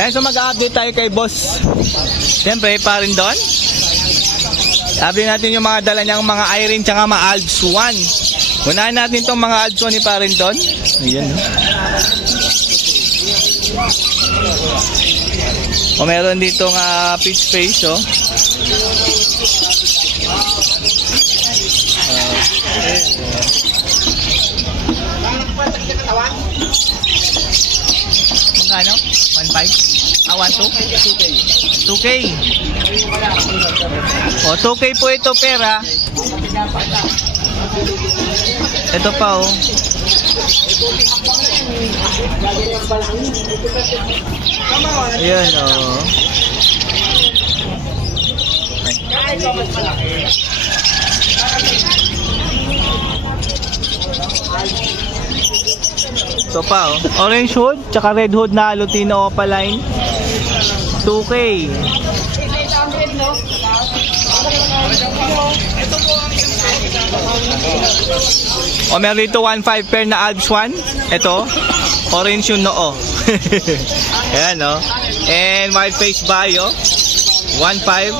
Ayan, so mag-update tayo kay boss. Siyempre, pa rin doon. Sabi natin yung mga dala niyang mga Irene tsaka mga Alps 1. Unahin natin itong mga Alps 1 ni pa rin doon. Ayan. O meron dito nga pitch face, oh. Magkano? 1.5? 1.2? 2K. O, 2K po ito, pera. Ito pa, oh. Ayan, oh. Ito pa, oh. Orange hood, tsaka red hood na Lutino Opaline. 2K. O, meron dito 1.5 pair na Alps 1. Ito, orange yung noo. Ayan, oh. And white face bio. 1.5.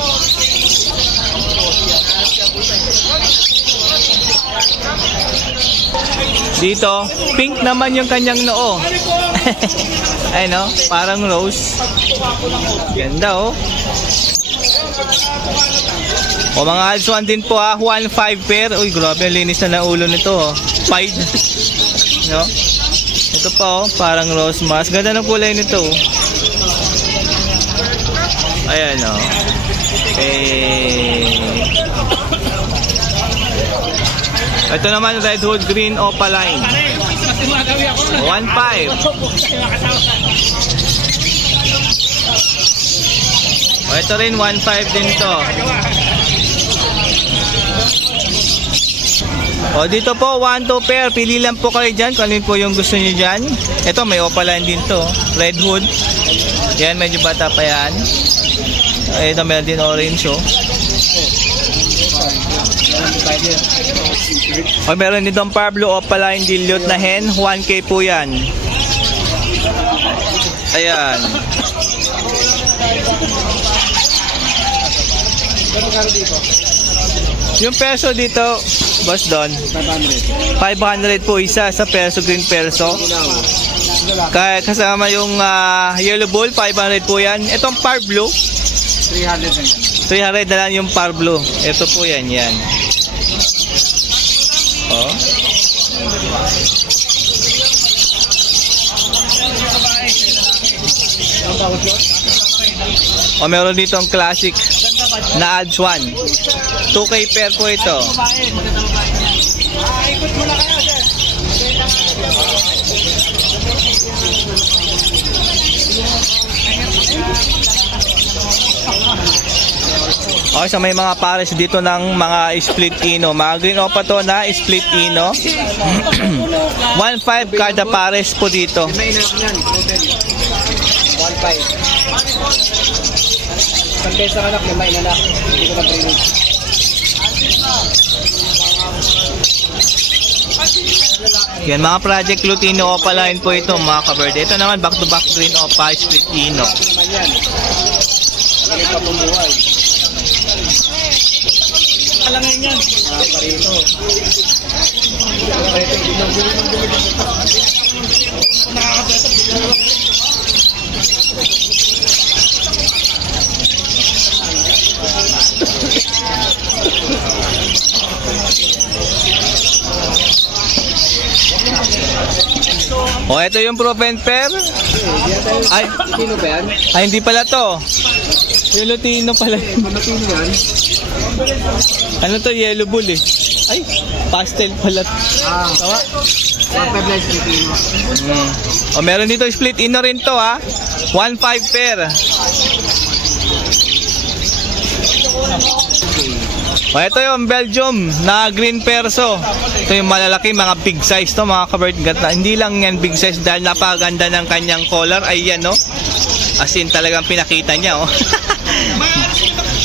Dito, pink naman yung kanyang noo. Ay no, parang rose. Ganda, oh. O mga Alps 1 din po, 1.5 pair. Uy, grabe, linis na ng ulo nito, oh. Pied. No? Ito pa, oh, parang rose mask. Ganda ng kulay nito, oh. Ayan, oh. Ito naman red hood green Opaline. 1.5. O, ito rin 1.5 din to. O, dito po 1-2 pair. Pili lang po kayo dyan kung ano po yung gusto nyo dyan. Ito may Opaline din to. Red hood. Yan, medyo bata pa yan. Ito meron din orange, oh. O, meron ditong Pablo Opaline dilute na hen. 1K po yan. Ayan. Yung perso dito, boss Don, 500 po isa sa perso, green perso. Kaya kasama yung yellow bull, 500 po yan. Itong Pablo, 300 na lang yung Pablo. Ito po yan, yan. Oh. O, meron dito ang classic na Alps 1. 2K pair po ito. Okay, so may mga pares dito ng mga split ino. Mga green opa to na split ino. 1.5 kada pares po dito. 1.5. Pag-besa ka anak, may inanak. Hindi ko na-training. Yan, mga project Lutino Opaline po ito, mga kaberde. Ito naman back to back green opa split ino. Lagi pa bumuhay. Alangan yan. Parito. O, ito yung proven pair. Ay, Lutino ba yan? ay, hindi pala to. Yung Lutino pala. Lutino yan? Ano to? Yellow bull, eh. Ay, pastel pala. Tawa. 1.5 na Lutino. O, meron dito split ino rin to, ha. 1.5 pair. O, ito yung Belgium na green perso. Ito yung malalaki, mga big size to, mga kabird. Hindi lang yan big size dahil napakaganda ng kanyang color. Ay, yan, no. As in, talagang pinakita niya, oh.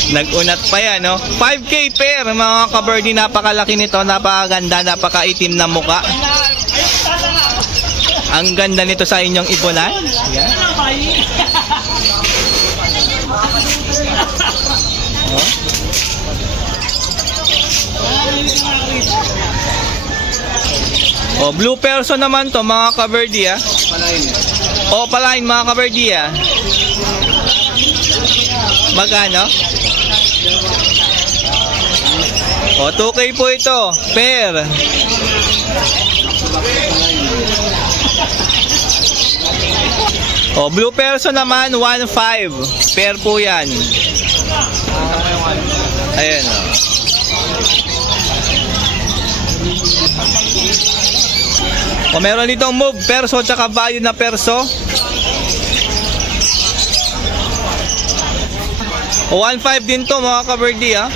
Nag-unat pa yan, no? 5K pair, mga kabirdie. Napakalaki nito, napakaganda, napakaitim na muka. Ang ganda nito sa inyong ibonan. Yan. Oh, blue person naman to mga kaverdi ah. Palain yan. Opaline mga kaverdi ah. Magkano? O, 2K po ito. Pair. O, blue person naman, 1.5. Pair po yan. Ayan o. O, meron ditong move perso tsaka value na perso. O, 1.5 din to mga kaverdi ah.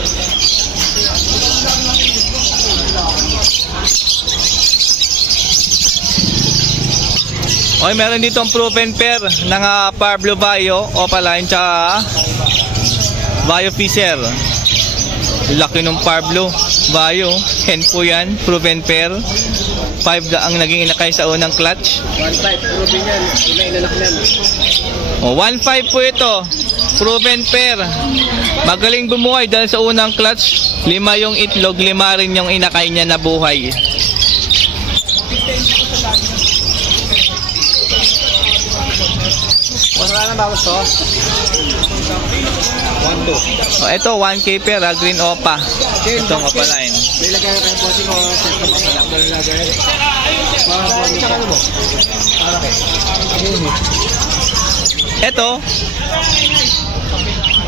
Okay, meron ditong proven pair ng Pablo Bayo, Opaline, tsaka Bayo Fisher. Laki ng Pablo Bayo. Hen po yan, proven pair. 5 ang naging inakay sa unang clutch. 1.5, proven yan. Inanak yan. O, 1.5 po ito. Proven pair. Magaling bumuhay dahil sa unang clutch. 5 yung itlog, 5 rin yung inakay niya na buhay. Wala na bawas to? 1.2. O, ito 1K pair, green opa. Itong Opaline. May lagay na kayo po si ko. Set na pasalak. Dahil lagay. Para mo. Ito,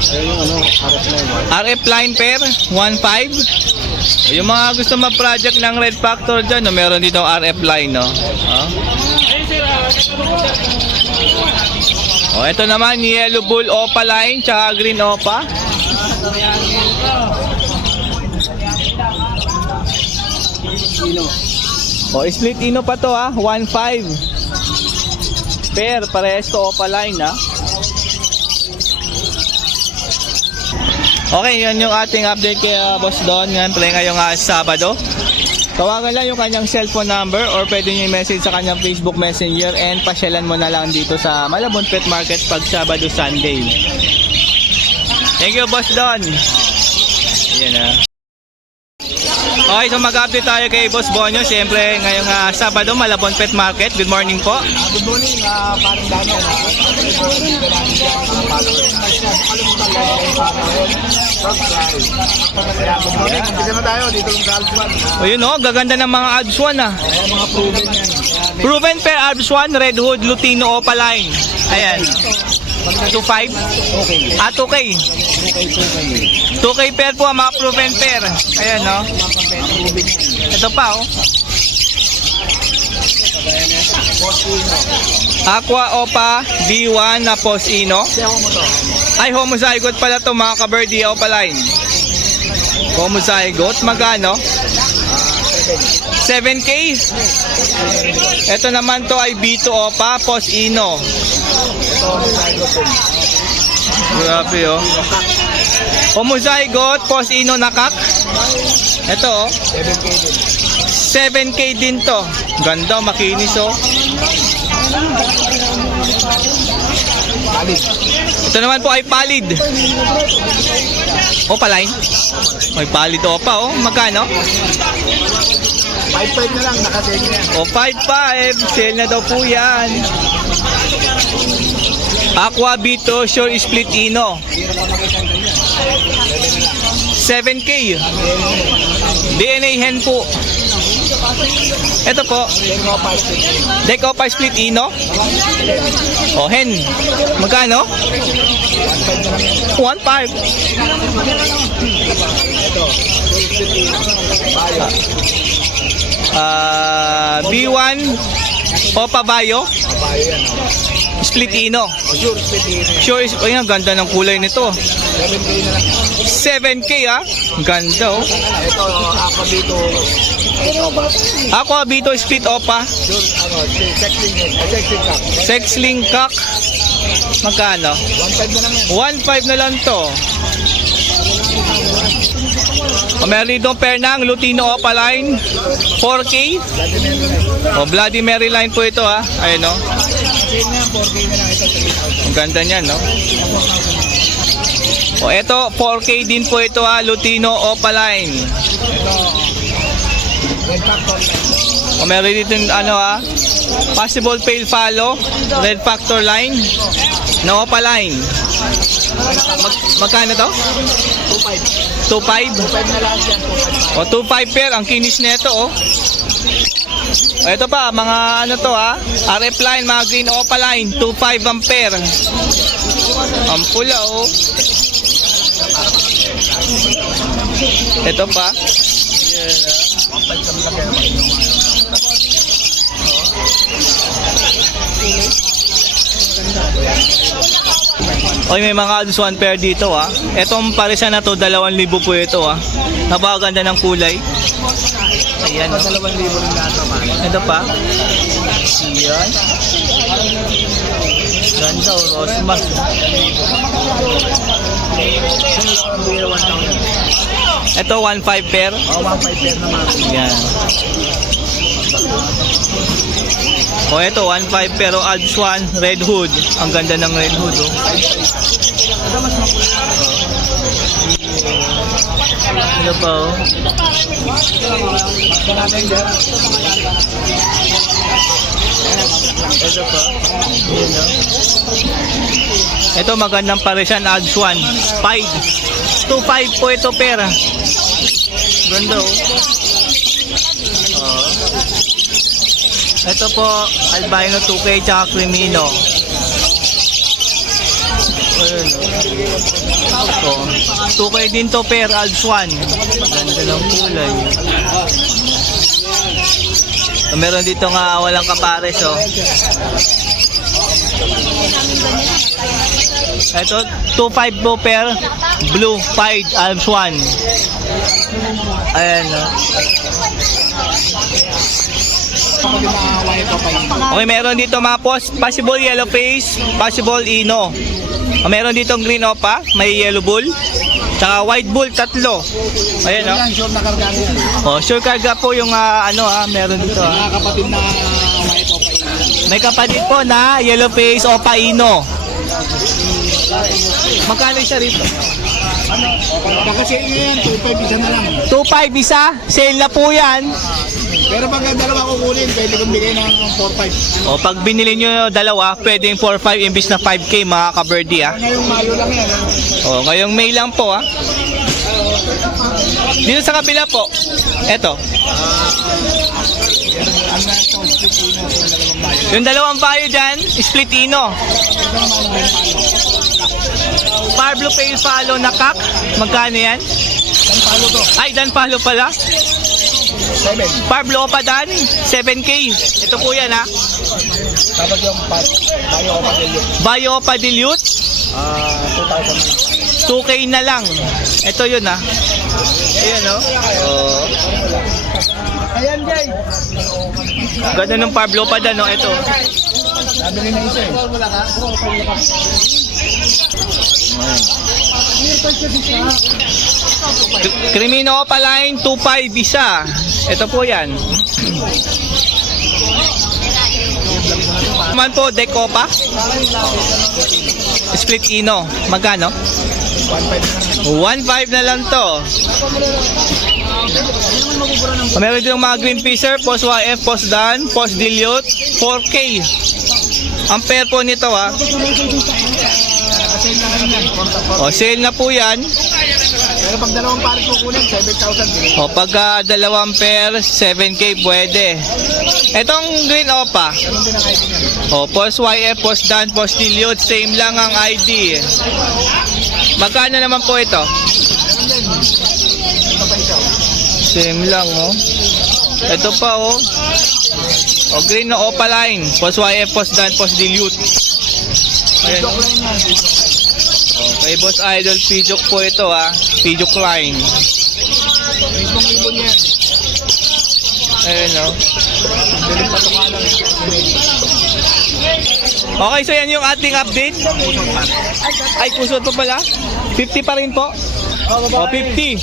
Ayun yung ano, RF line. RF line pair, 1.5. Yung mga gusto mag-project ng Red Factor dyan, no, meron dito RF line, no? Oh, ito naman, yellow bull Opaline, tsaka green opa. Sino? Oh, split ino pa to, 1.5. Pair, parehas to Opaline, Okay, yan yung ating update kay Boss Don. Ngayon pala ngayong Sabado. Tawagan lang yung kanyang cellphone number or pwede nyo i-message sa kanyang Facebook Messenger and pasyalan mo na lang dito sa Malabon Pet Market pag Sabado, Sunday. Thank you, Boss Don. Ayan Okay, so mag-update tayo kay Boss Bonyo. Siyempre, ngayong Sabado, Malabon Pet Market. Good morning po. Good morning, parang dami. Hindi na tayo, dito yung Alpswan. O yun gaganda ng mga Alps 1 Mga proven yan. Proven pair Alps 1, Red Hood, Lutino, Opaline. Ayan. 2.5? Okay. 2K. 2K pair po ang mga proven pair. Ayan, no? Ito pa, Aqua Opa B1 na Posino. Ay, homozygote pala to mga kaberdi Opaline. Homozygote, magkano? 7K. Ito naman to ay B2 Opa Posino. Grabe Homozygote Posino nakak. Ito 7K din to. Ganda, makinis Ito naman po ay palid. Opaline. May palid opa Magkano? 5.5 na lang, nakasave na. 5.5. Sale na daw po yan. Aqua Bito Shore Split Ino. 7K. DNA hen po. Ito po. Decopa Split Ino. Hen. Magkano? 1.5. B1 Opa Bayo. Split Ino. Sure, ang ganda ng kulay nito. 7K Ganda Ito, Aqua Bito. Aqua Bito Split Opa. Sexling Cock. Magkano? 1.5 na lang yan. 1.5 na lang to. O, meron dito pair ng Lutino Opaline, 4K. O, Bloody Mary line po ito ha. Ayun no. Kasi nga, 4K na lang ito, 3,000. Ang ganda niyan no. O, ito 4K din po ito ha. Lutino Opaline. Ito, red factor lang. O, meron dito yung ano ha. Possible Pale Follow, Red Factor line, na Opaline. Magkano to? 2,500. 2.5. 2,500 na lang yan, 2,500. O, 2.5 pair. Ang kinis nito, oh. O, ito pa, mga ano to, ha? RF line, mga green Opaline. 2.5 ampere. Ang pula, oh. Ito pa. Oy, may mga ads one pair dito ha. Etong parisa na to, 2,000 po ito ha. Napakaganda ng kulay. Ayan. 2,000 rin lahat naman. Ito pa. Ayan. Ganda o, Rosmas. Ito 1.5 pair. Oh, 1,500 pair naman. Ayan. O ito 1.5 pero ads one, red hood. Ang ganda ng red hood oh. Ano pa oh? Ito pa. Ayan, oh. Ito magandang paresan ads one. 5. 2.5 po ito pera. Ganda oh. Oh. Ito po, albino 2K tsaka crimino. Ayun o. Ito. 2K din to pair, alps 1. Ganda ng kulay. Meron dito nga walang kapares o. Ito, 2.5 po pair, blue, 5, alps 1. Ayan o. Okay, meron dito mga possible yellow face, possible ino. Meron dito green opa, may yellow bull, tsaka white bull, 3. Ayan o. Sure na karga yan. Oh, sure karga po yung ano meron dito. Mga kapatid na white o pa. May kapatid po na yellow face opa ino. Magkano siya rito? Kasi yan, 2,500 isa na lang. 2.5 isa, sale na po yan. Pero pag dalawa kukunin, pwede kong bigay ng 4,500. O, pag binili nyo dalawa, pwedeng 4.5 imbis na 5K mga ka-birdie ha. Ngayong Mayo lang yan. O, ngayong May lang po ha. Dito sa kabila po, eto. Yung dalawang bayo dyan, split ino. Pablo Pale Follow na kak. Magkano yan? Dan palo to. Ay, Dan Palo pala. 7. Pablo pa Dan, 7K. Ito po yan ha. Tapos yung Mayo o pa dilute. Bayo pa dilute, 2,000 na lang. 2K na lang. Ito yun ha. Ayan o. Oh. Ayan, Jay. Ganda ng Pablo pa Dan, no? Ito. Nabili na isa eh. Crimino Opaline, 2.5 isa. Ito po yan. Naman po, Deck Opa. Split Ino. Magkano? 1.5 na lang to. Meron din mga green fisher, post YF, post Dan, post dilute, 4K. Ang pair po nito ha. O, sale na po yan. Pero pag dalawang pares kukunin, 7,000. O, pag dalawang pair, 7K pwede. Etong green opa. Ganun din ang ID niya. O, post YF, post Dan, post dilute, same lang ang ID. Magkano naman po ito? Ganun din. Ito pa isa. Same lang, oh. Ito pa, oh. O, green na Opaline. Post YF, post Dan, post dilute. Ayan. Joke lang yan. Okay, Boss Idol, Pidgeot po ito, ha. Pidgeot line. Mismong ibon yan. Ayan, oh. Daling patukalan. Okay, so yan yung ating update. Ay, kusot pa pala. 50 pa rin po. O, 50.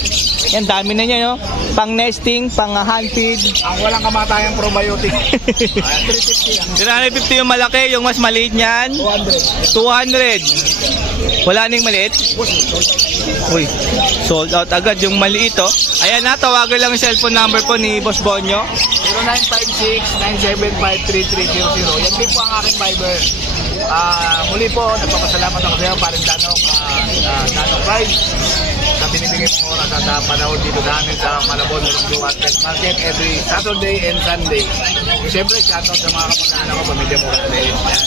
Yan, dami na niya, no? Pang nesting, pang hand feed. Ang walang kamatayang probiotic. 350 yan. 350 yung malaki, yung mas maliit niyan. 200. Wala ning maliit? Uy, sold out agad yung maliit, oh. Ayan na, tawagan lang yung cellphone number po ni Boss Bonyo. 0956-975-3300. Yan din po ang aking Viber. Muli po, nagpapasalamat ako sa iyo, paring Danong Pride, sa binibigay mong oras at panahon dito sa amin sa Malabon, Malabon Pet Market every Saturday and Sunday. Siyempre, shoutout sa mga kamag-anak ko, Pamilya Morales. Yan.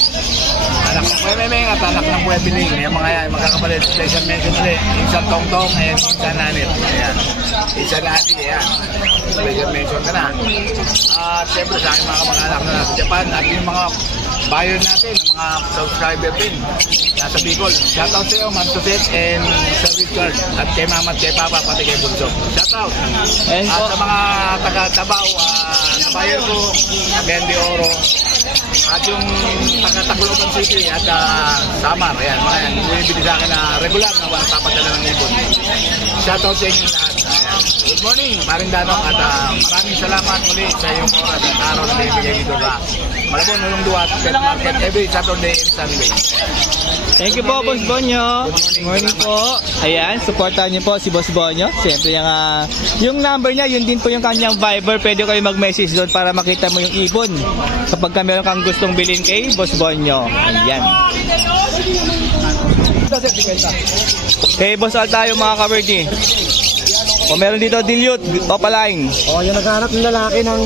Anak ng Kuya Memeng at anak ng Kuya Biling. Yung mga yan, magkakapalit. Special mention ulit. Insan Tongtong and Insan Nanit. Ayan. Insan Ati, ayan. Special mention ka na. At siyempre sa aking mga kamag-anak na nasa Japan at yung mga buyer natin, yung mga subscriber din nasa Bicol. Shoutout sa iyo, Ma'am Suset and Service Card. At kay Mama at kay Papa, pati kay Bunso. Shoutout. And At sa mga taga-Tabaw, na buyer ko, Bendi Oro, at yung taga-Tacloban City at Samar, ayan, mga yan, bumibili sa akin na regular na walang papadala ng ibon. Shoutout sa inyo lahat. Ayan. Good morning, Paring Danong, at maraming salamat muli sa iyong oras at araw na binibigay dito sa Malabon, Ulong Duat, Pet Market every Saturday and Sunday. thank you po, Boss Bonyo. Good morning po. Ayan, supportan niyo po si Boss Bonyo. Siyempre, yung number niya, yun din po yung kanyang Viber. Pwede kayo mag-message doon para makita mo yung ibon. Kapag meron kang gustong bilhin kay Boss Bonyo. Ayan. Kay Boss Al tayo mga kaberdi. O meron dito dilute, opaline. O, yung naghanap ng lalaki ng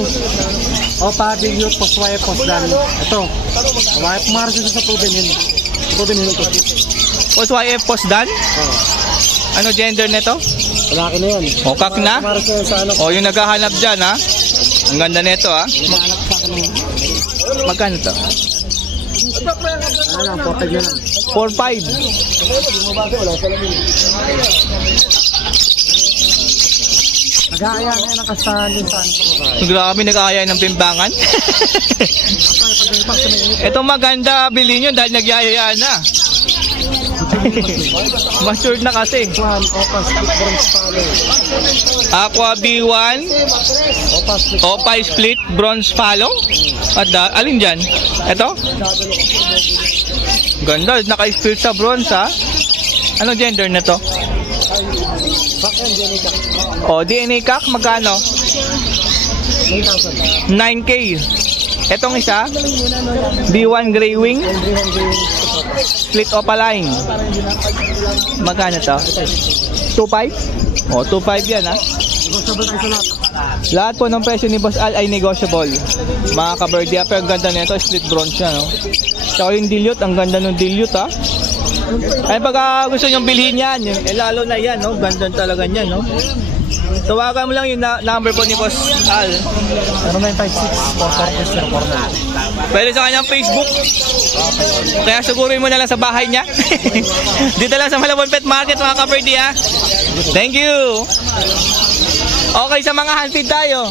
Opa, Dilute, Poswaya, Posdan. Ito, pumarasya sa proven yun. Proven yun ito. Boss YF Posdan? Ano gender nito? Lalaki na yan. O kak na? Pumarasya sa ano. O yung naghahanap dyan ha? Ang ganda nito ha? Pumarasya sa akin ng... Magkano to? Ano lang, 4-5 yun lang. 4-5. Nag-aaya na yan ang kastahan din sa ano. Grabe, nag-aaya ng pimbangan. Ito maganda, bilhin nyo dahil nagyayayaan na. Matured na kasi. Opa, split bronze follow. Aqua B1, Opa, split. Opa Split, Bronze Follow. At alin dyan? Ito? Ganda, naka-split sa bronze ha. Ano gender na to? Bakit yan, Jenica? O, DNA cock, magkano? 9,000. 9K. Etong isa, B1 Grey Wing, Split Opaline. Magkano to? 2.5? O, 2.5 yan ha. Negotiable tayo sa lahat. Lahat po ng presyo ni Boss Al ay negotiable. Mga kaberdia, pero ang ganda nito, split bronze siya, no? Tsaka yung dilute, ang ganda ng dilute, ha? Ay, pag gusto nyong bilhin yan, lalo na yan, no? Ganda talaga yan, no? Tawagan mo lang yung number po ni Boss Al. 0956-440-449. Pwede sa kanyang Facebook. Kaya sigurin mo na lang sa bahay niya. Dito lang sa Malabon Pet Market, mga kaberdia. Thank you! Okay, sa mga handfeed tayo.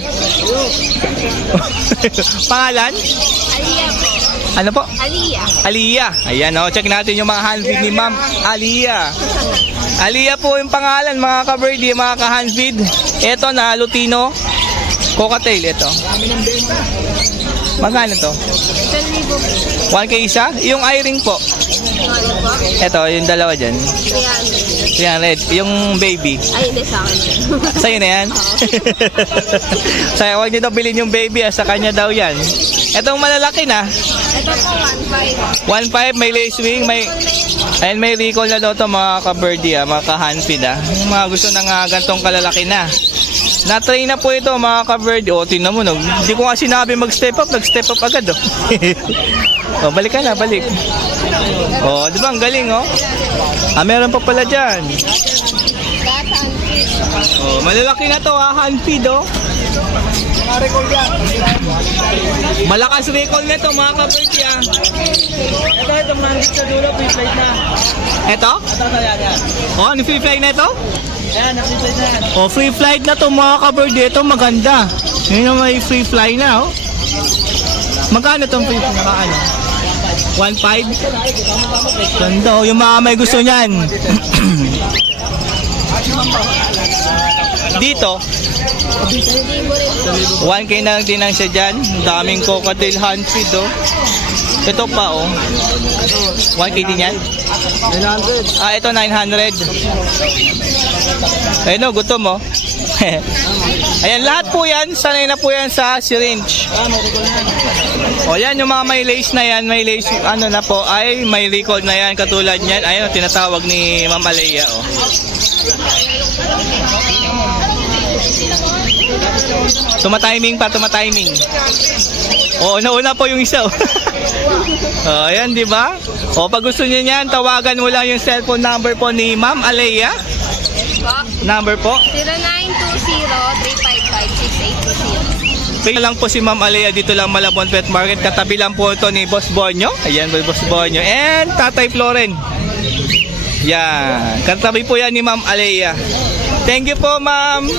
Pangalan? Aliyah po. Ano po? Aliyah. Aliyah. Ayan o, check natin yung mga handfeed ni Ma'am Aliyah. Aliyah po yung pangalan, mga ka-birdie, mga ka-handfeed. Ito na, Lutino Cockatail, ito. Magkano to? 1,000 po. 1K isa? Yung eye-ring po. Ano po? Ito, yung dalawa dyan. 300. Yan, red. Yung baby. Ay, hindi sa akin yan. Sa'yo na yan? Sa'yo, huwag nyo daw bilhin yung baby, sa kanya daw yan. Etong malalaki na. Ito po, 1,500. 1.5, may lace wing, and may recall na daw to mga ka-birdie, mga ka-handfeed. Yung mga gusto ng gantong kalalaki na. Na-train na po ito mga ka-birdie. O, tingnan mo, no? Hindi ko nga sinabi mag-step up, nag-step up agad. O, balik ka na, balik. O, di ba, ang galing, oh. Meron pa pala dyan. O, malalaki na to, handfeed, oh. Malakas recall nito mga ka-birdie. Ito, mandit sa dulo, pre-flight na. Ito? Oh, ano free flight na ito? Ayan, pre-flight na yan. Oh, free flight na to mga ka-birdie. Ito maganda. Yun yung may free fly na, oh. Magkano itong free fly? Ano? 1.5? Ganda, oh. Yung mga may gusto niyan. Dito, Hindi mo rin. 1K na lang din ang siya dyan. Daming cocktail hand feed, oh. Ito pa, oh. 1K din yan? 900. Ah, ito 900. Ayun, oh, gutom, oh. Ayan, lahat po yan, sanay na po yan sa syringe. O yan, yung mga may lace na yan, may lace, ano na po, ay may recall na yan, katulad niyan. Ayun, tinatawag ni Ma'am Alea, oh. Tumatiming pa, tumatiming. O, nauna po yung isa, oh. O, ayan, di ba? O, pag gusto niyo niyan, tawagan mo lang yung cellphone number po ni Ma'am Alea. Po. Number po. 0920-355-6820. Kaya lang po si Ma'am Alea dito lang Malabon Pet Market. Katabi lang po ito ni Boss Bonyo. Ayan po Boss Bonyo. And Tatay Floren. Yan. Katabi po yan ni Ma'am Alea. Thank you po, Ma'am.